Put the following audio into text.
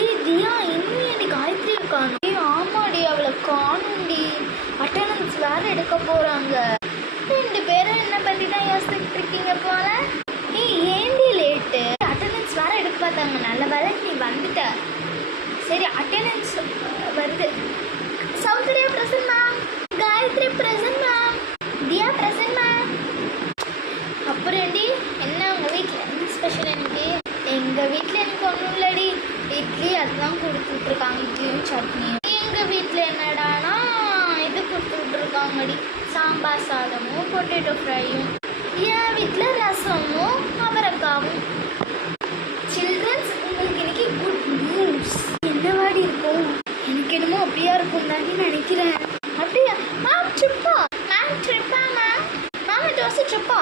ஏய் தியா, இன்னும் எனக்கு காயத்ரி காணும். ஏய் ஆமாடி, அவளை காணும்டி. அட்டெண்டன்ஸ் வேற எடுக்க போறாங்க. 2 பேரும் என்ன பத்தி தான் யோசிச்சுட்டு இருக்கீங்க போல. ஏய் ஏண்டி லேட்டு? அட்டெண்டன்ஸ் வேற எடுக்க பார்த்தாங்க. நல்ல வேலை நீ வந்துட்ட. சரி அட்டெண்டன்ஸ் வருது. Soundarya present ma'am, Gayathri present ma'am, Diya present ma'am. அப்புறம்டி என்ன உங்கள் வீட்டில் என்ன ஸ்பெஷல்? எனக்கு எங்கள் வீட்டில் எனக்கு ஒன்றும் இல்லடி, இட்லி அதுதான் கொடுத்துட்ருக்காங்க, இட்லியும் சட்னியும். எங்கள் வீட்டில் என்னடானா இது கொடுத்துட்ருக்காங்கடி, சாம்பார் சாதமும் பொட்டேட்டோ ஃப்ரையும். என் வீட்டில் ரசமும் அவரைக்காவும். சில்ட்ரன்ஸ், உங்களுக்கு இன்னைக்கு குட் நியூஸ். என்னவாடி இருக்கும்? எனக்கு என்னமோ அப்படியா இருக்கும் தான் நினைக்கிறேன். அப்படியா மேம்? ட்ரிப்பா மேம்? ட்ரிப்பா மேம்? மேம் தோசை ட்ரிப்பா?